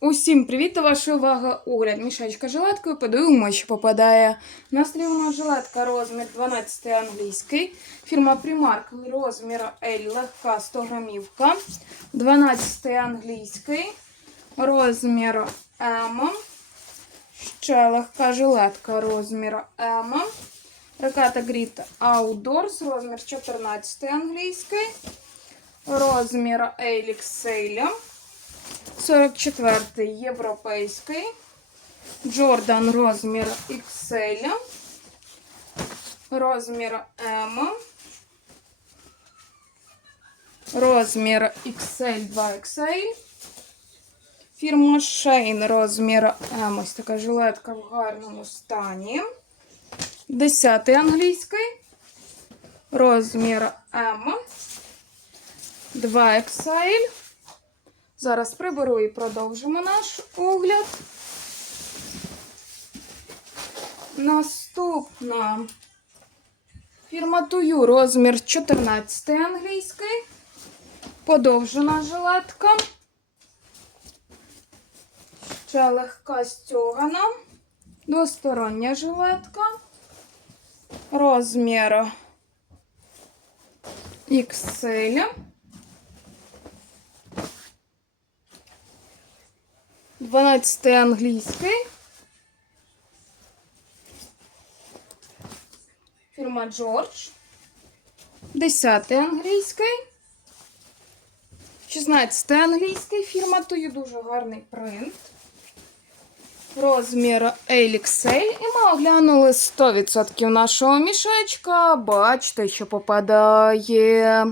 Усім привіт! До вашої уваги огляд мішечка жилеткою. Подивимося, що попадає. На стрімна жилетка розмір 12 англійський. Фірма Primark розмір L легка 100 грамівка. 12 англійський. Розмір М. Ще легка жилетка розмір М. Раката Grid Outdoors розмір 14 англійський. Розмір L XL. 44 європейський. Джордан розмір XL. Розмір M. Розмір XL 2XL. Фірма Shane розмір M. Ось така жилетка в гарному стані. 10 англійський. Розмір M. 2XL. Зараз приберу і продовжимо наш огляд. Наступна фірма Тую, розмір 14 англійський. Подовжена жилетка. Ще легка стягана. Двостороння жилетка. Розмір XL. 12 англійський. Фірма Джордж. 10 англійський. 16 англійський. Фірма Тою дуже гарний принт. Розмір XL. І ми оглянули 100% нашого мішечка. Бачите, що попадає.